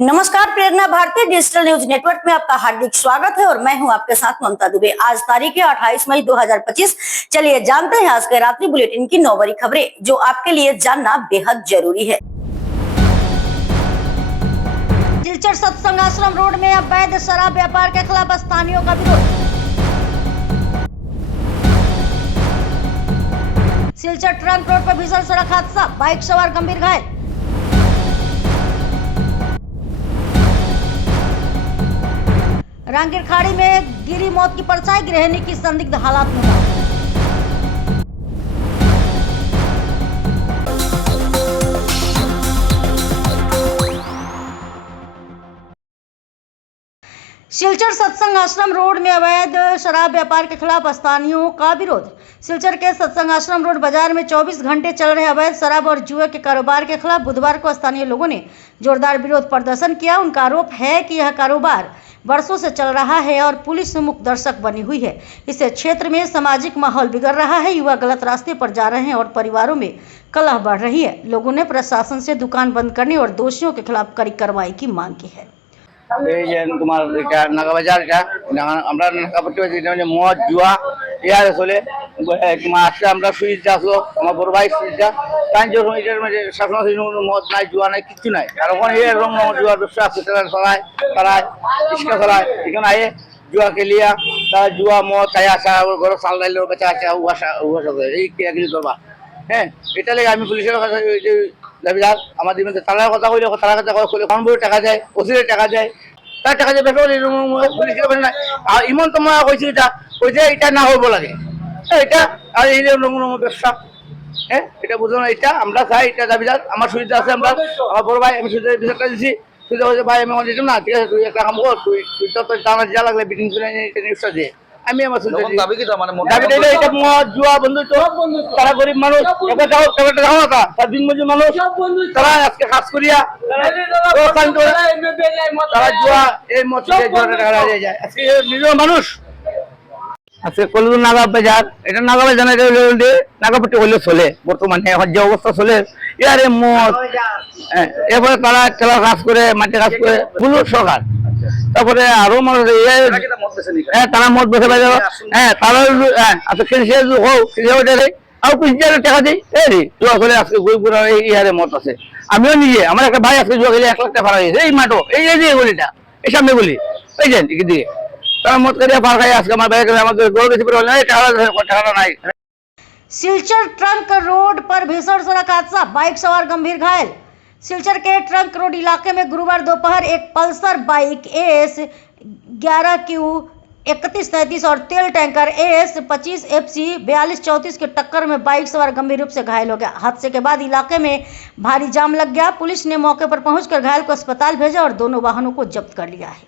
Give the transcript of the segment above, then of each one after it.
नमस्कार, प्रेरणा भारतीय digital news network में आपका हार्दिक स्वागत है और मैं हूं आपके साथ ममता दुबे। आज तारीख है 28 मई 2025। चलिए जानते हैं आज के रात्रि बुलेटिन की 9 बड़ी खबरें जो आपके लिए जानना बेहद जरूरी है। सिलचर सत्संग आश्रम रोड में अवैध शराब व्यापार के खिलाफ स्थानीयों का विरोध। सिलचर ट्रंक रोड पर भीषण सड़क हादसा, बाइक सवार गंभीर घायल। रांगीर खाड़ी में गिरी मौत की परछाई, गृहिणी की संदिग्ध हालात में मौत। सिलचर सत्संग आश्रम रोड में अवैध शराब व्यापार के खिलाफ स्थानीयों का विरोध। सिलचर के सत्संग आश्रम रोड बाजार में 24 घंटे चल रहे अवैध शराब और जुए के कारोबार के खिलाफ बुधवार को स्थानीय लोगों ने जोरदार विरोध प्रदर्शन किया। उनका आरोप है कि यह कारोबार वर्षों से चल रहा है और पुलिस मुख्य दर्शक बनी हुई है। इससे क्षेत्र में सामाजिक माहौल बिगड़ रहा है, युवा गलत रास्ते पर जा रहे हैं और परिवारों में कलह बढ़ रही है। लोगों ने प्रशासन से दुकान बंद करने और दोषियों के खिलाफ कड़ी कार्रवाई की मांग की है। তোমার এটা নাগাবাজার এটা আমরা নাকাপট্টি যে মদ জুয়া ইয়ার চলে তোমার আজকে আমরা সুইচটা আসলো আমার বড় ভাই সুইচটা তাই যখন এটার মধ্যে শাসন মদ নাই জুয়া নাই কিছু নাই আর ওখানে এরকম জুয়ার ব্যবসা আছে চালায় তারায় রিক্সা চালায় এখানে আয়ে জুয়া খেলিয়া তারা জুয়া মদ খাই আসা ঘর চাল ডাইলের বাচ্চা আসা উয়াশা এই ক্রিয়াগুলি করবা। হ্যাঁ, এটা লেগে আমি পুলিশের কাছে দাবিদার আমাদের মধ্যে তারার কথা কইলে তারা কথা কইলে কম বড় টাকা যায়, ওসিরে টাকা যায়, তার টাকা যায় বেশি পুলিশের কাছে না। আর ইমন তো মনে কইছি এটা ওই যে এটা না হইব লাগে এটা আর এই ব্যবসা। হ্যাঁ, এটা বুঝলো না, এটা আমরা চাই, এটা দাবিদার আমার সুবিধা আছে। আমরা আমার বড় ভাই আমি সুবিধা বিচারটা দিচ্ছি, সুবিধা হয়েছে ভাই আমি দিতাম না, ঠিক আছে তুই একটা কাম কর, তুই তো টানা যা লাগলে বিটিং করে নিউজটা দিয়ে আমি আমার দাবি কি এটা মদ জুয়া বন্ধু তো তারা গরিব মানুষ তারা দিন মজুর মানুষ তারা আজকে কাজ করিয়া তারা জুয়া এই মদ যায় আজকে নিজের মানুষ আজকে কলকাতা নাগাবাজার এটা নাগাবাজার নাগাপট্টি হইলে চলে বর্তমানে যে অবস্থা চলে ইয়ারে মদ এরপরে তারা খেলা কাজ করে মাঠে কাজ করে পুরো সরকার তারপরে আরো মানুষ তারা মদ বসে পাই হ্যাঁ তারা টাকা দিই জুয়া খেলে আজকে গুড়া ইয়ারে মত আছে। আমিও নিজে আমার একটা ভাই আজকে জুয়া খেলে 1 লাখ টাকা ভাড়া হয়েছে এই মাঠো এই যে গলিটা এই সামনে গলি এই যে দিকে তারা মদ করিয়া ভাড়া খাই আজকে আমার ভাই আমাকে গরু বেশি করে টাকা নাই। सिलचर ट्रंक रोड पर भीषण सड़क हादसा, बाइक सवार गंभीर घायल। सिलचर के ट्रंक रोड इलाके में गुरुवार दोपहर एक पल्सर बाइक AS 11Q 3133 और तेल टैंकर AS 25 FC 4234 की टक्कर में बाइक सवार गंभीर रूप से घायल हो गया। हादसे के बाद इलाके में भारी जाम लग गया। पुलिस ने मौके पर पहुंचकर घायल को अस्पताल भेजा और दोनों वाहनों को जब्त कर लिया है।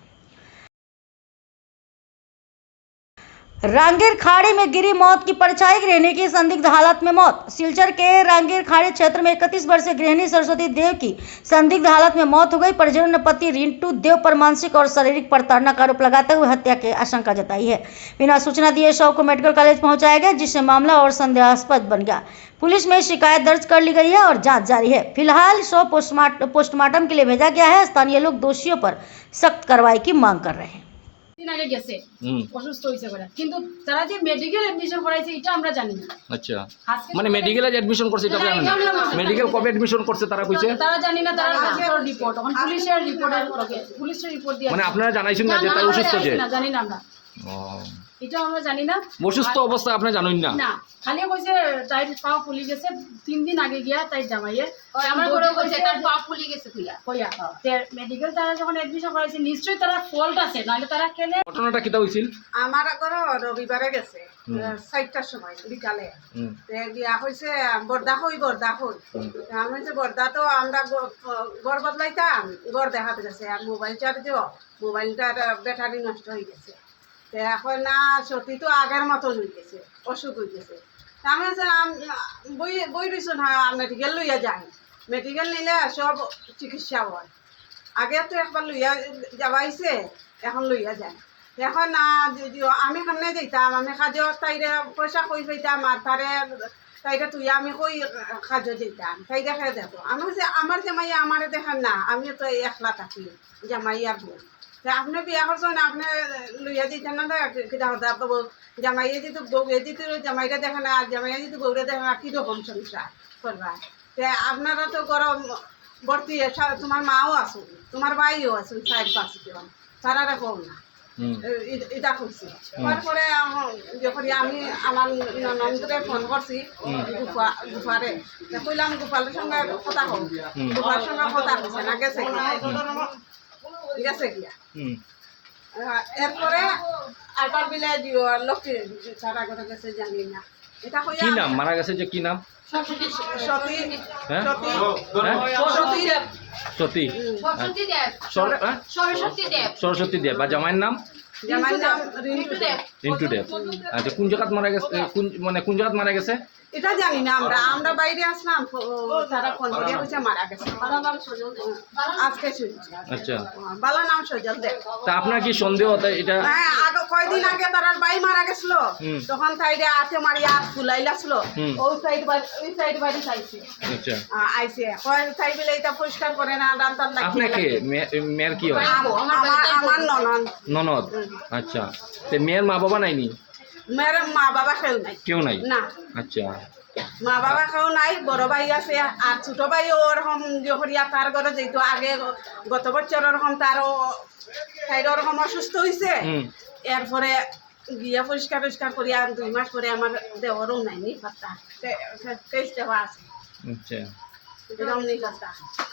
रांगीर खाड़ी में गिरी मौत की परछाई, गृहिणी की संदिग्ध हालत में मौत। सिलचर के रांगीर खाड़ी क्षेत्र में 31 वर्षीय गृहिणी सरस्वती देव की संदिग्ध हालत में मौत हो गई। परिजनों ने पति रिंटू देव पर मानसिक और शारीरिक प्रताड़ना का आरोप लगाते हुए हत्या की आशंका जताई है। बिना सूचना दिए शव को मेडिकल कॉलेज पहुंचाया गया, जिससे मामला और संदेहास्पद बन गया। पुलिस में शिकायत दर्ज कर ली गई है और जांच जारी है। फिलहाल शव पोस्टमार्टम के लिए भेजा गया है। स्थानीय लोग दोषियों पर सख्त कार्रवाई की मांग कर रहे हैं। আগে গেছে অসুস্থ হয়েছে বলে, কিন্তু তারা যে মেডিকেল এডমিশন করাইছে এটা আমরা জানি না। আচ্ছা, মানে মেডিকেলে এডমিশন করছে এটা জানেন না? মেডিকেল কবে এডমিশন করছে তারা কইছে তারা জানি না। তারা রিপোর্ট এখন পুলিশের রিপোর্টের লগে পুলিশের রিপোর্ট দিয়ে মানে আপনারা জানাইছেন না যে তাই অসুস্থ যে? না, জানি না আমরা। এটা আমরা জানি না। অসুস্থ অবস্থা আপনি জানেন না? না, খালি কইছে তাই পা ফুলি গেছে 3 দিন আগে গিয়া তাই জামাইয়ে আমার বড় কইছে তার পা ফুলি গেছে কইয়া তে মেডিকেল তারা যখন এডমিশন করাইছে নিশ্চয়ই তারা ফল্ট আছে, নালে তারা কেনে। ঘটনাটা কিটা হইছিল? আমার আগর রবিবারে গেছে 4টার সময় বিকালে দিয়া হয়েছে বর্দা হই আমি যে বর্দা তো আমরা গড় বদলাইতাম, গড় দেখাতে গেছে আর মোবাইল চার্জ মোবাইলটার ব্যাটারি নষ্ট হয়ে গেছে। এখন না সত্যি তো আগের মতন হয়ে গেছে, অসুখ হয়ে গেছে। আমি বই রয়েছে না মেডিকেল লইয়া যাই, মেডিকেল নিলে সব চিকিৎসা হয়। আগে তো একবার লইয়া যাবাইছে, এখন লইয়া যায়। এখন আমি সামনে যাইতাম, আমি কাজত তাইরে পয়সা কই পাইতাম আর তারে তাইটা তুই আমি কই খাদ্য দিতাম তাই দেখা দেখো আমি যে আমার জামাইয়া আমারে দেখেন না আমি তো একলা থাকি জামাইয়ার বউ তা আপনি বিয়া করছেন আপনি লইয়া দিতেন না কিনা বাবু জামাইয়া যদি বউয়ে দিতে জামাইটা দেখে না আর জামাইয়া যদি বউরে দেখে না কীরকম সংসার করবা তে আপনারা তো গরম ভর্তি তোমার মাও আছো তোমার ভাইও আছে 4-5 জন তারা কম না এটা করছি তারপরে যখন আমি আমার ননদরে ফোন করছি গুফারে কইলাম গোপালের সঙ্গে কথা হোক গোপালের সঙ্গে কথা হচ্ছে না গেছে গেছে গিয়া এরপরে আরবার বিলে লক্ষ্মী সারা করে গেছে জানি না এটা কি নাম মারা গেছে যে কি নাম? সতী হ্যাঁ? সতী সতী সরস্বতী দেব সরস্বতী দেব সরস্বতী দেব বা জামাইয়ের নাম জামাইর নাম রিন্টু দেব রিন্টু দেব। আচ্ছা কোন জায়গাত মারা গেছে কোন জায়গাত মারা গেছে? এটা জানি না আমরা বাইরে আসলাম তারা ফোন করে হচ্ছে মারা গেছে আজকে শুনছি আচ্ছা বালা নাম সজল দেব তা আপনার কি সন্দেহ এটা? হ্যাঁ আগে কয়দিন আগে তার ভাই মারা গেছিল তখন তাইরে হাতে মারি হাত ফুলাই লাগছিল ওই সাইড বাড়ি চাইছে আচ্ছা আইছে কয় তাই বলে এটা পরিষ্কার করে না রান্তার লাগে আপনাকে মেয়ের কি হয়? আমার ননদ ননদ। আচ্ছা তে মেয়ের মা বাবা নাইনি? মেয়ের মা বাবা কেউ নাই কেউ নাই? না আচ্ছা মা বাবা কেউ নাই বড় ভাই আছে আর ছোট ভাই ওরকম জহরিয়া তার ঘরে যেহেতু আগে গত বছর ওরকম তারও ওরকম অসুস্থ হয়েছে এরপরে গিয়া পরিষ্কার করিয়া 2 মাস পরে আমার দেওয়ারও নাই নি পাত্তা কেস দেওয়া আছে আচ্ছা এরকম নেই পাত্তা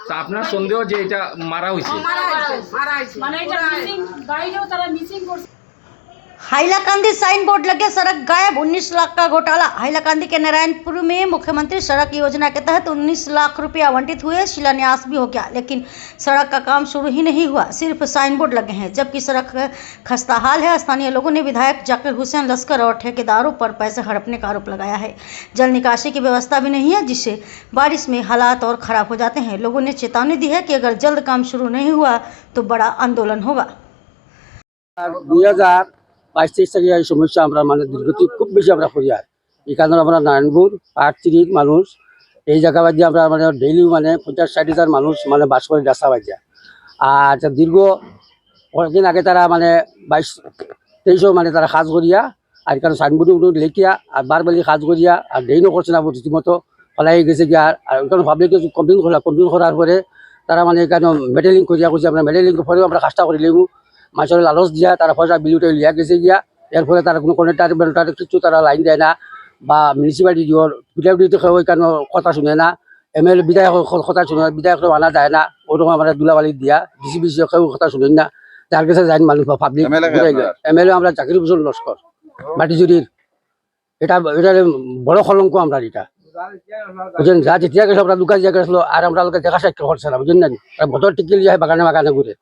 তা আপনার সন্দেহ যে এটা মারা হয়েছে? মারা হয়েছে মানে এটা মিসিং বাইরেও তারা মিসিং করছে। हाइलाकांदी साइन बोर्ड लगे सड़क गायब 19 लाख का घोटाला। हाइलाकांदी के नारायणपुर में मुख्यमंत्री सड़क योजना के तहत 19 लाख रुपए आवंटित हुए, शिलान्यास भी हो गया, लेकिन सड़क का काम शुरू ही नहीं हुआ। सिर्फ साइन बोर्ड लगे हैं, जबकि सड़क खस्ता हाल है। स्थानीय लोगों ने विधायक जाकिर हुसैन लश्कर और ठेकेदारों पर पैसे हड़पने का आरोप लगाया है। जल निकासी की व्यवस्था भी नहीं है, जिससे बारिश में हालात और खराब हो जाते हैं। लोगों ने चेतावनी दी है कि अगर जल्द काम शुरू नहीं हुआ तो बड़ा आंदोलन होगा। 2022-23 থেকে এই সমস্যা আমরা মানে দীর্ঘদিন খুব বেশি আমরা করি আর এই কারণে আমরা নারায়ণপুর পাহাড়চিরির মানুষ এই জায়গা বাদ দিয়ে আমরা মানে ডেইলি মানে 50-60 হাজার মানুষ মানে বাস করে রাস্তা বাদ দিয়া আর দীর্ঘ কয়েকদিন আগে তারা মানে 22-23 মানে তারা কাজ করিয়া আর কারণ সাইনবোর্ড লেখিয়া আর বারবারই কাজ করিয়া আর ডেইনও করছে না রীতিমতো ফলাই গেছে গিয়া আর ওইখানে পাবলিক কমপ্লেন করার পরে তারা মানে এখানে মেটেলিং করিয়া করছে আমরা মেটেলিং পরেও আমরা কাজটা করে লিখু মাছের লালচ দিয়া তারা পয়সা বিলুটে লিয়া গেছে গিয়া এর ফলে তারা কোনো কনেক্টার বেলটার কিছু তারা লাইন দেয় না বা মিউনিসিপ্যালিটি পিডাব্লিউডি ওইখানে কথা শুনে না MLA বিধায়ক কথা শুনে না বিধায়ক আনা যায় না ওরকম আমরা দুলাবালি দিয়া ডিসিবি কেউ কথা শুনেন না যার কাছে যাই মানুষ পাবলিক MLA আমরা জাকির হোসেন লস্কর মাটিজুরির এটা বড় কলঙ্ক আমরা এটা বুঝলেন যা যেতিয়া গেছে আমরা দোকান জায়গা গেছিল আর আমরা লোকের দেখা সাক্ষর করছে না বুঝলেন না বছর টিকিল যায় বাগানে ঘুরে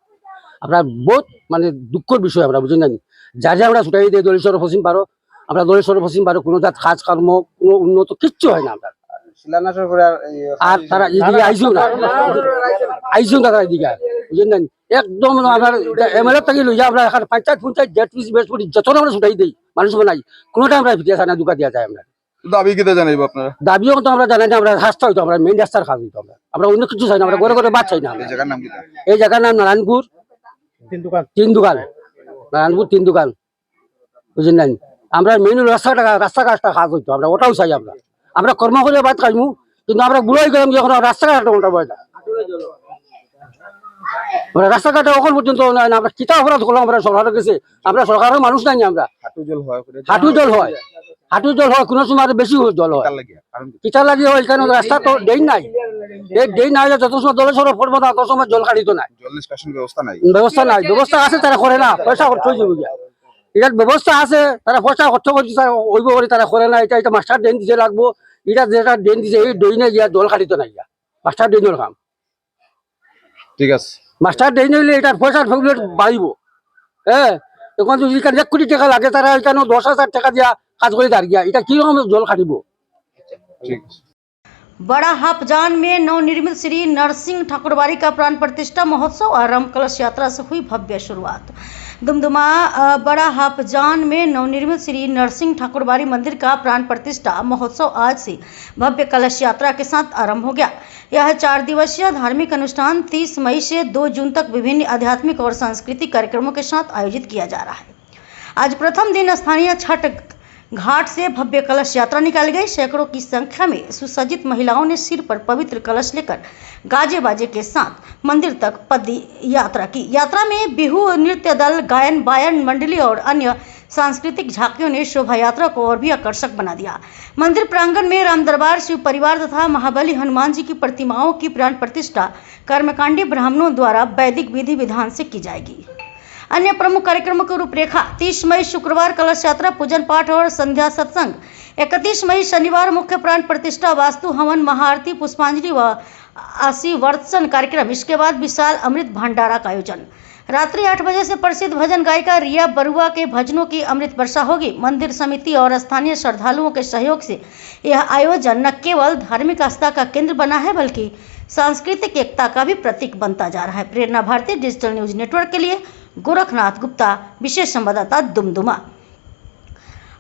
আপনার বহুত মানে দুঃখের বিষয় আমরা বুঝলেন না যা আমরা ছুটাই দিই দলেশ্বর পশ্চিম পারো আমরা দলেশ্বর পশ্চিম পারো কোনো জাত কাজ কর্ম কোনো উন্নত কিচ্ছু হয় না আমরা আর তারা এদিকে আইসিও না তারা এদিকে বুঝলেন না একদম আপনার MLA থেকে লই যা আমরা এখানে পঞ্চায়েত গেট পিস বেশ করি যত আমরা ছুটাই দিই মানুষ নাই কোনোটা আমরা ভিতরে থানা দুকা দিয়া যায় আমরা দাবি কিতে জানাইব আপনারা? দাবিও কিন্তু আমরা জানাই না আমরা রাস্তা হইতো আমরা মেইন রাস্তার কাজ হইতো আমরা অন্য কিছু চাই না আমরা ঘরে বাদ চাই না এই জায়গার নাম কি? এই জায়গার নাম নারায়ণপুর তিন দোকান নারায়ণপুর 3 দোকান বুঝলেন না আমরা মেইন রাস্তাঘাটটা কাজ হইতো আমরা ওটাও চাই আমরা কর্ম করে বাদ খাইমু কিন্তু আমরা বুড়াই গেলাম যখন রাস্তাঘাটটা ওটা বয় না আমরা রাস্তাঘাটে ওখান পর্যন্ত আমরা কিতা অপরাধ করলাম আমরা সরকারের কাছে আমরা সরকারের মানুষ নাই আমরা হাঁটু জল হয় কোনো সময় বেশি জল হয় কিতা লাগিয়ে হয় এখানে রাস্তা তো ড্রেন নাই এই ড্রেন নাই যত সময় জলের সরব পড়বো না তত সময় জল কাটিত নাই ব্যবস্থা নাই ব্যবস্থা আছে তারা করে না পয়সা খরচ হয়ে যাবে এটার ব্যবস্থা আছে তারা পয়সা খরচ করছে ওইব করে তারা করে না এটা মাস্টার ড্রেন দিতে লাগবো এটা যেটা ড্রেন দিছে এই ড্রেনে গিয়া জল কাটিত নাই গিয়া মাস্টার ড্রেনের কাম ঠিক আছে মাস্টার ড্রেন হইলে এটার পয়সা বাড়িব হ্যাঁ এখন যদি 1 কোটি টাকা লাগে তারা এখানে 10,000 টাকা দিয়া কাজ করে দাঁড়িয়ে এটা কিরকম জল কাটিব ঠিক আছে बड़ा हापजान में नवनिर्मित श्री नरसिंह ठाकुरबाड़ी का प्राण प्रतिष्ठा महोत्सव और राम कलश यात्रा से हुई भव्य शुरुआत। दुमदुमा बड़ा हापजान में नवनिर्मित श्री नरसिंह ठाकुरबाड़ी मंदिर का प्राण प्रतिष्ठा महोत्सव आज से भव्य कलश यात्रा के साथ आरंभ हो गया। यह 4 दिवसीय धार्मिक अनुष्ठान 30 मई से 2 जून तक विभिन्न आध्यात्मिक और सांस्कृतिक कार्यक्रमों के साथ आयोजित किया जा रहा है। आज प्रथम दिन स्थानीय छठ घाट से भव्य कलश यात्रा निकाली गई। सैकड़ों की संख्या में सुसज्जित महिलाओं ने सिर पर पवित्र कलश लेकर गाजे बाजे के साथ मंदिर तक पद यात्रा की। यात्रा में बिहू नृत्य दल, गायन बायन मंडली और अन्य सांस्कृतिक झांकियों ने शोभा यात्रा को और भी आकर्षक बना दिया। मंदिर प्रांगण में राम दरबार, शिव परिवार तथा महाबली हनुमान जी की प्रतिमाओं की प्राण प्रतिष्ठा कर्मकांडी ब्राह्मणों द्वारा वैदिक विधि विधान से की जाएगी। अन्य प्रमुख कार्यक्रमों की रूपरेखा: 30 मई शुक्रवार कलश यात्रा, पूजन पाठ और संध्या सत्संग। 31 मई शनिवार मुख्य प्राण प्रतिष्ठा, वास्तु हवन, महाआरती, पुष्पांजलि व आशीर्वचन कार्यक्रम। इसके बाद विशाल अमृत भंडारा का आयोजन। रात्रि 8 बजे से प्रसिद्ध भजन गायिका रिया बरुआ के भजनों की अमृत वर्षा होगी। मंदिर समिति और स्थानीय श्रद्धालुओं के सहयोग से यह आयोजन न केवल धार्मिक आस्था का केंद्र बना है बल्कि सांस्कृतिक एकता का भी प्रतीक बनता जा रहा है। प्रेरणा भारती डिजिटल न्यूज नेटवर्क के लिए गोरखनाथ गुप्ता, विशेष संवाददाता, दुमदुमा।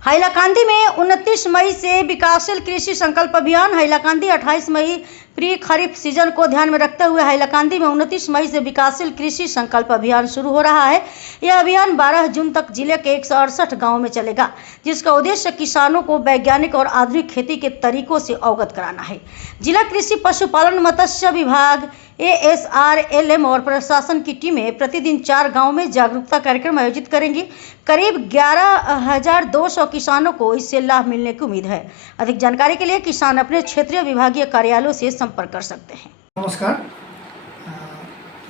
हाइलाकांदी में 29 मई से विकासशील कृषि संकल्प अभियान। हाइलाकांदी 28 मई प्री खरीफ सीजन को ध्यान में रखते हुए हाइलाकांदी में 29 मई से विकासशील कृषि संकल्प अभियान शुरू हो रहा है। यह अभियान 12 जून तक जिले के 168 गांवों में चलेगा, जिसका उद्देश्य किसानों को वैज्ञानिक और आधुनिक खेती के तरीकों से अवगत कराना है। जिला कृषि पशुपालन मत्स्य विभाग, ASRLM और प्रशासन की टीमें प्रतिदिन 4 गाँव में जागरूकता कार्यक्रम आयोजित करेंगी। करीब 11,200 किसानों को इससे लाभ मिलने की उम्मीद है। अधिक जानकारी के लिए किसान अपने क्षेत्रीय विभागीय कार्यालयों से संपर्क कर सकते हैं। नमस्कार,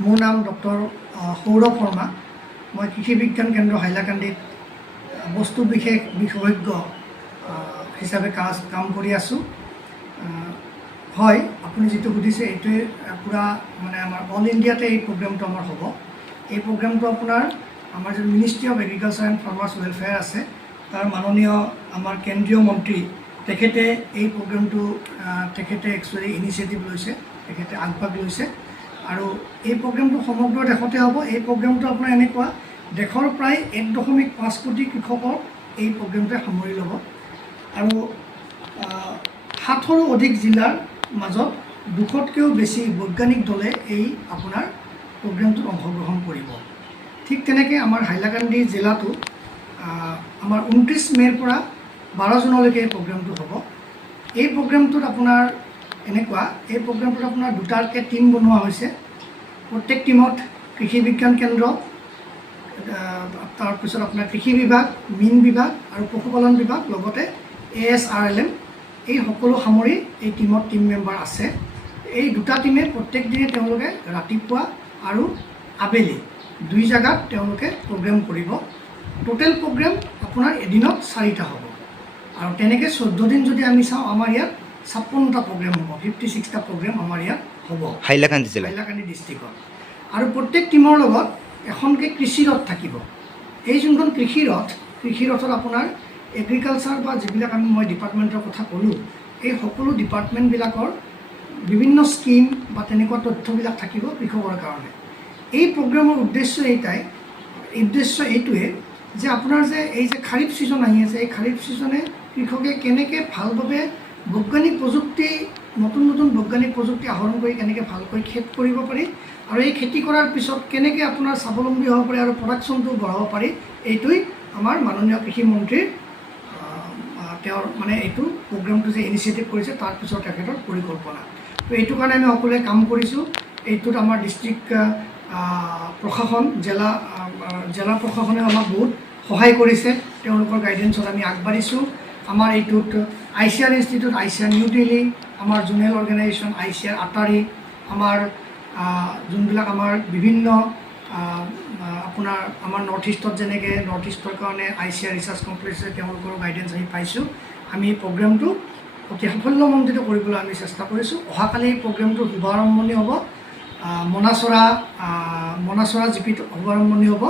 मोर नाम डॉक्टर सौरभ शर्मा। मैं कृषि विज्ञान केंद्र हाइलाकांडीत बस्तु विशेष विशेषज्ञ हिसाबे काम कर आसो। হয় আপুনি যেটো সুধিছে এইটোৱে পুৰা মানে আমাৰ অল ইণ্ডিয়াতে এই প্ৰগ্ৰামটো আমাৰ হ'ব। এই প্ৰগ্ৰামটো আপোনাৰ আমাৰ যে ministry of agriculture and farmers welfare আছে, তাৰ মাননীয় আমাৰ কেন্দ্ৰীয় মন্ত্ৰী তেখেতে এই প্ৰগ্ৰামটো তেখেতে একচুৱেলি ইনিচিয়েটিভ লৈছে, তেখেতে আগভাগ লৈছে আৰু এই প্ৰগ্ৰামটো সমগ্ৰ দেশতে হ'ব। এই প্ৰগ্ৰামটো আপোনাৰ এনেকুৱা দেশৰ প্ৰায় 1.5 কোটি কৃষকক এই প্ৰগ্ৰামটোৱে সামৰি ল'ব আৰু 7ৰো অধিক জিলাৰ মাজত 200তকৈও বেছি বৈজ্ঞানিক দলে এই আপোনাৰ প্ৰগ্ৰামটোত অংশগ্ৰহণ কৰিব। ঠিক তেনেকৈ আমাৰ হাইলাকান্দি জিলাটো আমাৰ 29 মে'ৰ পৰা 12 জুনলৈকে এই প্ৰগ্ৰামটো হ'ব। এই প্ৰগ্ৰামটোত আপোনাৰ এনেকুৱা, এই প্ৰগ্ৰামটোত আপোনাৰ 2টাকৈ টিম বনোৱা হৈছে। প্ৰত্যেক টিমত কৃষি বিজ্ঞান কেন্দ্ৰ, তাৰপিছত আপোনাৰ কৃষি বিভাগ, মীন বিভাগ আৰু পশুপালন বিভাগ, লগতে ASRLM এই সকলো সামৰি এই টিমত টিম মেম্বাৰ আছে। এই 2টা টিমে প্ৰত্যেক দিনে তেওঁলোকে ৰাতিপুৱা আৰু আবেলি 2 জাগাত তেওঁলোকে প্ৰগ্ৰাম কৰিব। টোটেল প্ৰগ্ৰাম আপোনাৰ এদিনত 4টা হ'ব আৰু তেনেকৈ 14 দিন যদি আমি চাওঁ আমাৰ ইয়াত 56টা প্ৰগ্ৰাম হ'ব, 56টা প্ৰগ্ৰাম আমাৰ ইয়াত হ'ব হাইলাকান্দি জিলা, হাইলাকান্দি ডিষ্ট্ৰিক্টত। আৰু প্ৰত্যেক টিমৰ লগত এখনকৈ কৃষি ৰথ থাকিব। এই যোনখন কৃষি ৰথত আপোনাৰ এগ্ৰিকালচাৰ বা যিবিলাক মই ডিপাৰ্টমেণ্টৰ কথা ক'লোঁ, এই সকলো ডিপাৰ্টমেণ্টবিলাকৰ বিভিন্ন স্কিম বা তেনেকুৱা তথ্যবিলাক থাকিব কৃষকৰ কাৰণে। এই প্ৰগ্ৰামৰ উদ্দেশ্য এইটোৱে যে আপোনাৰ যে এই যে খাৰিফ ছিজন আহি আছে, এই খাৰিফ ছিজনে কৃষকে কেনেকৈ ভালভাৱে বৈজ্ঞানিক প্ৰযুক্তি, নতুন বৈজ্ঞানিক প্ৰযুক্তি আহৰণ কৰি কেনেকৈ ভালকৈ খেতি কৰিব পাৰি আৰু এই খেতি কৰাৰ পিছত কেনেকৈ আপোনাৰ স্বাৱলম্বী হ'ব পাৰি আৰু প্ৰডাকশ্যনটো বঢ়াব পাৰি, এইটোৱেই আমাৰ মাননীয় কৃষি মন্ত্ৰীৰ তেওঁৰ মানে এইটো প্ৰগ্ৰামটো যে ইনিচিয়েটিভ কৰিছে তাৰ পিছত তেখেতৰ পৰিকল্পনা। তো এইটো কাৰণে আমি সকলোৱে কাম কৰিছোঁ। এইটোত আমাৰ ডিষ্ট্ৰিক্ট প্ৰশাসন, জিলা প্ৰশাসনে আমাক বহুত সহায় কৰিছে, তেওঁলোকৰ গাইডেঞ্চত আমি আগবাঢ়িছোঁ। আমাৰ এইটোত ICR institute, ICR new Delhi, আমাৰ জোনেল অৰ্গেনাইজেশ্যন ICR আটাৰী, আমাৰ যোনবিলাক আমাৰ বিভিন্ন আপোনাৰ আমাৰ নৰ্থ ইষ্টত যেনেকৈ নৰ্থ ইষ্টৰ কাৰণে ICR ৰিচাৰ্চ কমপ্লেক্স আছে, তেওঁলোকৰ গাইডেঞ্চ আমি পাইছোঁ। আমি এই প্ৰগ্ৰামটো অতি সাফল্যমণ্ডিত কৰিবলৈ আমি চেষ্টা কৰিছোঁ। অহাকালি এই প্ৰগ্ৰামটোৰ শুভাৰম্ভণি হ'ব, মনাচৰা জিপিত শুভাৰম্ভণি হ'ব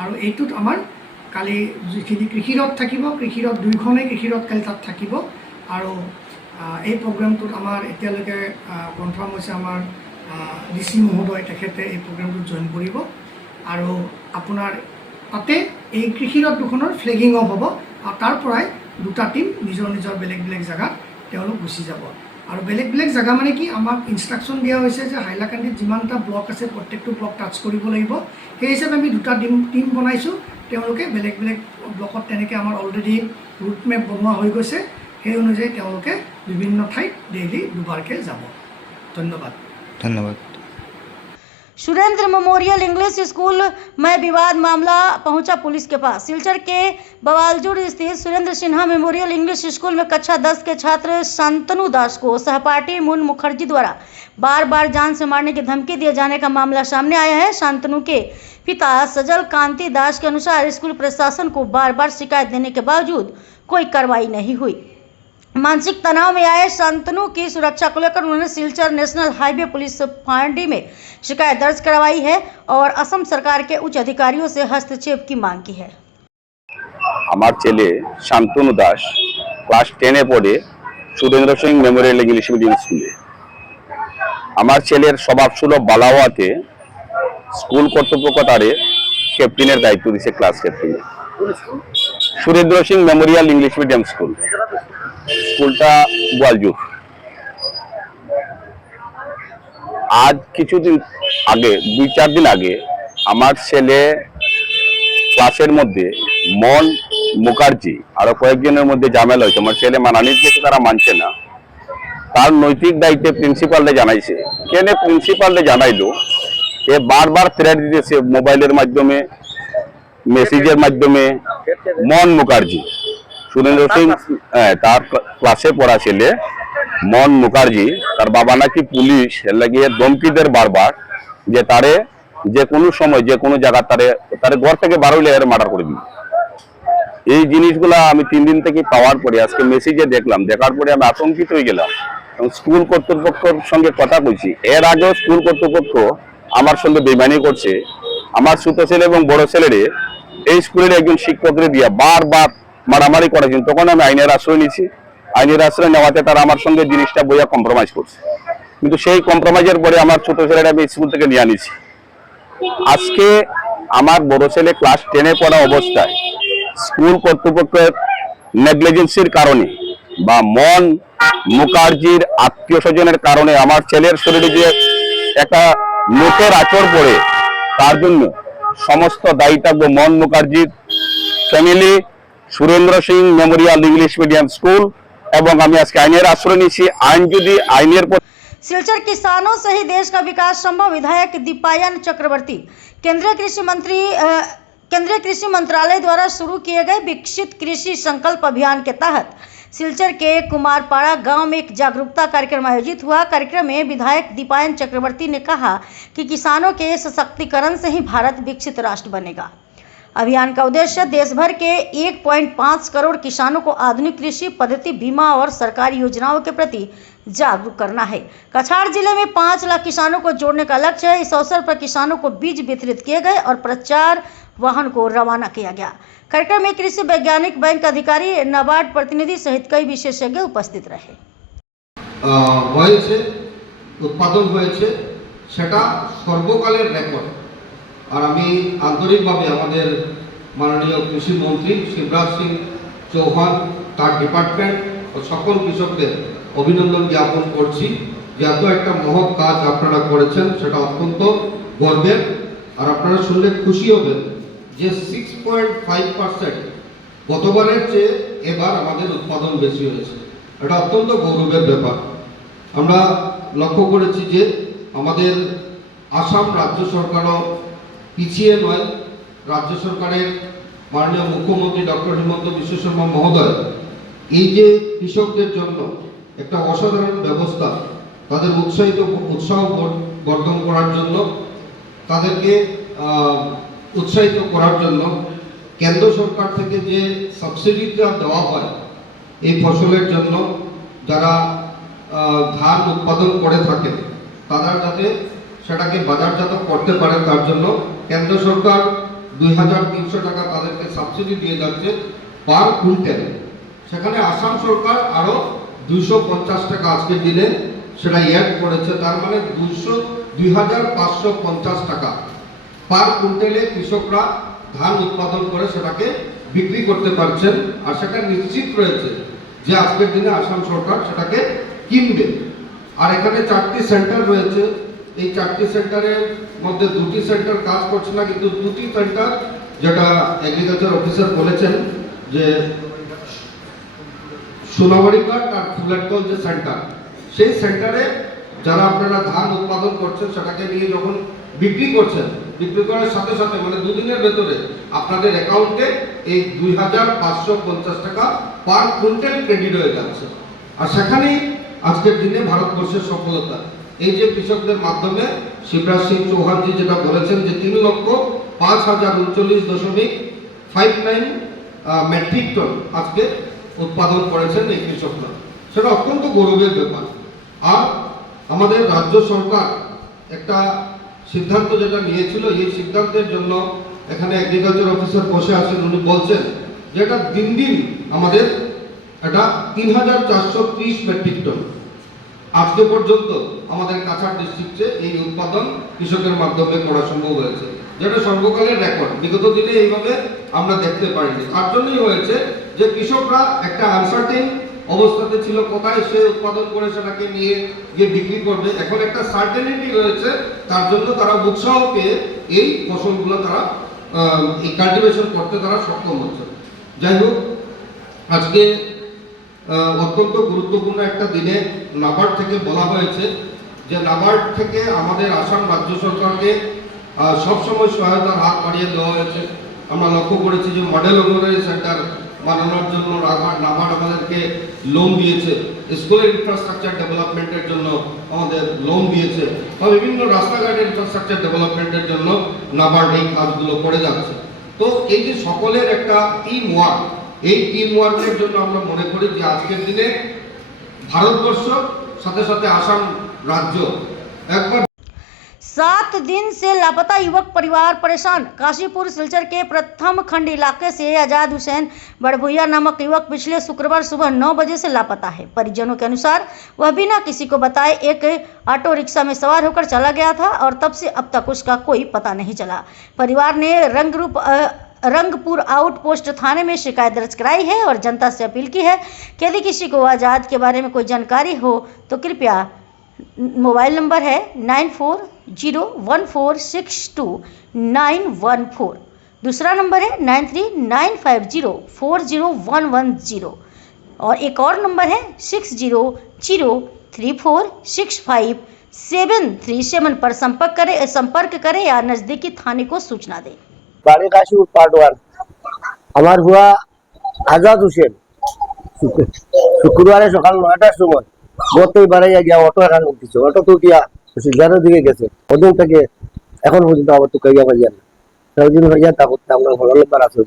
আৰু এইটোত আমাৰ কালি যিখিনি কৃষিৰথ থাকিব, কৃষিৰথ 2খনেই কৃষিৰথ কালি তাত থাকিব আৰু এই প্ৰগ্ৰেমটোত আমাৰ এতিয়ালৈকে কনফাৰ্ম হৈছে আমাৰ DC মহোদয় তেখেতে এই প্ৰগ্ৰেমটোত জইন কৰিব আৰু আপোনাৰ তাতে এই কৃষিৰত দুখনৰ ফ্লেগিং অফ হ'ব আৰু তাৰ পৰাই দুটা টিম নিজৰ নিজৰ বেলেগ বেলেগ জেগাত তেওঁলোক গুচি যাব আৰু বেলেগ বেলেগ জেগা মানে কি আমাক ইনষ্ট্ৰাকশ্যন দিয়া হৈছে যে হাইলাকান্দিত যিমানটা ব্লক আছে প্ৰত্যেকটো ব্লক টাচ কৰিব লাগিব সেই হিচাপে আমি দুটা টিম বনাইছোঁ তেওঁলোকে বেলেগ বেলেগ ব্লকত তেনেকৈ আমাৰ অলৰেডি ৰুট মেপ বনোৱা হৈ গৈছে সেই অনুযায়ী তেওঁলোকে বিভিন্ন ঠাইত ডেইলি দুবাৰকৈ যাব ধন্যবাদ ধন্যবাদ सुरेंद्र मेमोरियल इंग्लिश स्कूल में विवाद मामला पहुंचा पुलिस के पास। सिलचर के बवालजोड़ स्थित Surendra Sinha memorial English school में कक्षा 10 के छात्र शांतनु दास को सहपाठी मुन मुखर्जी द्वारा बार बार जान से मारने की धमकी दिए जाने का मामला सामने आया है। शांतनु के पिता सजल कांति दास के अनुसार स्कूल प्रशासन को बार बार शिकायत देने के बावजूद कोई कार्रवाई नहीं हुई। मानसिक तनाव में आए शांतनु की सुरक्षा को लेकर उन्होंने सिलचर नेशनल हाईवे पुलिस फांडी में शिकायत दर्ज करवाई है और असम सरकार के उच्च अधिकारियों से हस्तक्षेप की मांग की है। আমার ছেলে শান্তনু দাস ক্লাস 10 এ পড়ে Surendra Singh Memorial English medium স্কুলে। আমার ছেলের স্বভাবসুলভ বালাওয়াতে স্কুল কর্তৃপক্ষ তারে ক্যাপ্টেনের দায়িত্ব দিয়েছে, class captain. Surendra Singh Memorial English medium school, স্কুলটা গোয়ালজুর। আজ কিছুদিন আগে 2-4 দিন আগে আমার ছেলে ক্লাসের মধ্যে মন মুখার্জি আরো কয়েকজনের মধ্যে ঝামেলা হয়েছে। আমার ছেলে মানা নির্দেশে তারা মানছে না, তার নৈতিক দায়িত্বে প্রিন্সিপালকে জানাইছে। কেন প্রিন্সিপালকে জানাইলো? সে বারবার থ্রেট দিতেছে মোবাইলের মাধ্যমে, মেসেজের মাধ্যমে। মন মুখার্জি, সুরেন্দ্র সিং তার ক্লাসে পড়া ছেলে মন মুখার্জি, তার বাবা নাকি পুলিশ লাগিয়ে ধমকি দেয় বারবার যে তারে যে কোনো সময় যে কোনো জায়গা তারে ঘর থেকে বার হইলে এর মার্ডার করে দিবে। এই জিনিসগুলা আমি 3 দিন থেকে পাওয়ার পরে আজকে মেসেজে দেখলাম, দেখার পরে আমি আতঙ্কিত হয়ে গেলাম এবং স্কুল কর্তৃপক্ষের সঙ্গে কথা বলছি। এর আগেও স্কুল কর্তৃপক্ষ আমার সঙ্গে বেইমানি করছে। আমার ছোট ছেলে এবং বড় ছেলেরে এই স্কুলের একজন শিক্ষকরে দিয়া বারবার মারামারি করেছেন। তখন আমি আইনের আশ্রয় নিয়েছি। আইনের আশ্রয় নেওয়াতে তারা আমার সঙ্গে জিনিসটা বইয়া কম্প্রোমাইজ করছে, কিন্তু সেই কম্প্রোমাইজের পরে আমার ছোট ছেলেটা আমি স্কুল থেকে নিয়ে আনিছি। আজকে আমার বড় ছেলে ক্লাস 10 এ পড়া অবস্থায় স্কুল কর্তৃপক্ষের নেগলিজেন্সির কারণে বা মন মুখার্জির আত্মীয় স্বজনের কারণে আমার ছেলের শরীরে যে একটা লোকের আচর পড়ে, তার জন্য সমস্ত দায়ী থাকবে মন মুখার্জির family, Surendra Singh Memorial English medium school. এবং আমি আজকে আইনের আশ্রয় নিয়েছি। আইন যদি আইনের सिलचर किसानों से ही देश का विकास संभव। विधायक दीपायन चक्रवर्ती केंद्रीय कृषि मंत्रालय द्वारा शुरू किए गए विकसित कृषि संकल्प अभियान के तहत सिलचर के कुमारपाड़ा गांव में एक जागरूकता कार्यक्रम आयोजित हुआ। कार्यक्रम में विधायक दीपायन चक्रवर्ती ने कहा कि किसानों के सशक्तिकरण से ही भारत विकसित राष्ट्र बनेगा। अभियान का उद्देश्य देश भर के 1.5 करोड़ किसानों को आधुनिक कृषि पद्धति, बीमा और सरकारी योजनाओं के प्रति जागरूक करना है। कछाड़ जिले में 5 लाख किसानों को जोड़ने का लक्ष्य है। इस अवसर पर किसानों को बीज वितरित किए गए और प्रचार वाहन को रवाना किया गया। कार्यक्रम में कृषि वैज्ञानिक बैंक अधिकारी, नाबार्ड प्रतिनिधि सहित कई विशेषज्ञ उपस्थित रहे। उत्पादन হয়েছে সেটা সর্বকালের রেকর্ড। আর আমি আন্তরিকভাবে আমাদের মাননীয় কৃষি মন্ত্রী শিবরাজ সিং চৌহান, তার ডিপার্টমেন্ট ও সকল কৃষকদের অভিনন্দন জ্ঞাপন করছি যে এত একটা মহৎ কাজ আপনারা করেছেন, সেটা অত্যন্ত গর্বের। আর আপনারা শুনলে খুশি হবেন যে 6.5% গতবারের চেয়ে এবার আমাদের উৎপাদন বেশি হয়েছে। এটা অত্যন্ত গৌরবের ব্যাপার। আমরা লক্ষ্য করেছি যে আমাদের আসাম রাজ্য সরকারও পিছিয়ে নয়। রাজ্য সরকারের মাননীয় মুখ্যমন্ত্রী ডক্টর হিমন্ত বিশ্ব শর্মা মহোদয় এই যে কৃষকদের জন্য একটা অসাধারণ ব্যবস্থা, তাদের উৎসাহ বর্ধন করার জন্য, তাদেরকে উৎসাহিত করার জন্য কেন্দ্র সরকার থেকে যে সাবসিডিটা দেওয়া হয় এই ফসলের জন্য, যারা ধান উৎপাদন করে থাকে তারা যাতে সেটাকে বাজারজাত করতে পারে, তার জন্য কেন্দ্র সরকার 2300 টাকা তাদেরকে সাবসিডি দিয়ে যাচ্ছে পার কুইন্টাল। সেখানে আসাম সরকার আরও 250 টাকা আজকের দিনে সেটা অ্যাড করেছে, তার মানে 2550 টাকা পার কুইন্টালে কৃষকরা ধান উৎপাদন করে সেটাকে বিক্রি করতে পারছেন। আর সেটা নিশ্চিত রয়েছে যে আজকের দিনে আসাম সরকার সেটাকে কিনবে। আর এখানে 4টি সেন্টার রয়েছে, এই 4টি সেন্টারের মধ্যে 2টি সেন্টার কাজ করছে না, কিন্তু 2টি সেন্টার যেটা এগ্রিকালচার অফিসার বলেছেন যে সোনাবাড়িঘাট আর ফুলেরতল যে সেন্টার, সেই সেন্টারে যারা আপনারা ধান উৎপাদন করছেন সেটাকে নিয়ে যখন বিক্রি করছেন, বিক্রি করার সাথে সাথে মানে 2 দিনের ভেতরে আপনাদের অ্যাকাউন্টে এই 2550 টাকা পার কুইন্টাল ক্রেডিট হয়ে যাচ্ছে। আর সেখানেই আজকের দিনে ভারতবর্ষের সফলতা। এই যে কৃষকদের মাধ্যমে শিবরাজ সিং চৌহানজি যেটা বলেছেন যে 3,05,39.59 মেট্রিক টন আজকে উৎপাদন করেছেন এই কৃষকরা, সেটা অত্যন্ত গৌরবের ব্যাপার। আর আমাদের রাজ্য সরকার একটা সিদ্ধান্ত যেটা নিয়েছিল, এই সিদ্ধান্তের জন্য এখানে এগ্রিকালচার অফিসার বসে আছেন, উনি বলছেন যে এটা দিন দিন আমাদের এটা 3,430 মেট্রিক টন আজকে পর্যন্ত আমাদের কাছাড় ডিস্ট্রিক্টে এই উৎপাদন কৃষকের মাধ্যমে করা সম্ভব হয়েছে, যেটা সর্বকালের রেকর্ড। বিগত দিনে এইভাবে আমরা দেখতে পারিনি। তার জন্যই হয়েছে যে কৃষকরা একটা আনসার্টেন অবস্থাতে ছিল, কোথায় সে উৎপাদন করে সেটাকে নিয়ে গিয়ে বিক্রি করবে। এখন একটা সার্টেনিটি রয়েছে, তার জন্য তারা উৎসাহ পেয়ে এই ফসলগুলো তারা এই কাল্টিভেশন করতে তারা সক্ষম হচ্ছে। যাই হোক, আজকে অত্যন্ত গুরুত্বপূর্ণ একটা দিনে নাবার্ড থেকে বলা হয়েছে যে নাবার্ড থেকে আমাদের আসাম রাজ্য সরকারকে সবসময় সহায়তার হাত বাড়িয়ে দেওয়া হয়েছে। আমরা লক্ষ্য করেছি যে মডেল অঙ্গনওয়াড়ি সেন্টার বানানোর জন্য নাবার্ড আমাদেরকে লোন দিয়েছে, স্কুলের ইনফ্রাস্ট্রাকচার ডেভেলপমেন্টের জন্য আমাদের লোন দিয়েছে, বা বিভিন্ন রাস্তাঘাটের ইনফ্রাস্ট্রাকচার ডেভেলপমেন্টের জন্য নাবার্ড এই কাজগুলো করে যাচ্ছে। তো এই যে সকলের একটা টিম ওয়ার্ক, এই টিম ওয়ার্কের জন্য আমরা মনে করি যে আজকের দিনে ভারতবর্ষ সাথে সাথে আসাম রাজ্য একবার 7 दिन से लापता युवक परिवार परेशान। काशीपुर सिलचर के प्रथम खंड इलाके से आजाद हुसैन बड़भुइया नामक युवक पिछले शुक्रवार सुबह 9 बजे से लापता है। परिजनों के अनुसार वह बिना किसी को बताए एक ऑटो रिक्शा में सवार होकर चला गया था और तब से अब तक उसका कोई पता नहीं चला। परिवार ने रंगपुर आउटपोस्ट थाने में शिकायत दर्ज कराई है और जनता से अपील की है कि यदि किसी को आजाद के बारे में कोई जानकारी हो तो कृपया मोबाइल नंबर है 9401462914, दूसरा नंबर है 9395040110 और एक और नंबर है 6003465737 पर संपर्क करें या नजदीकी थाने को सूचना दें। বাড়ি কাশীপুর পার্ট 1। আমার হুয়া আজাদ হোসেন শুক্রবারে সকাল 9টার সময় গতই বাড়াইয়া গিয়া অটো এখান উঠেছে, অটো তো গিয়া সিলচারের দিকে গেছে। ওদিন থেকে এখন পর্যন্ত আবার তো কাইয়া পাইয়া না, সেদিন হইয়া তা করতে আমরা ভালো নাম্বার আছে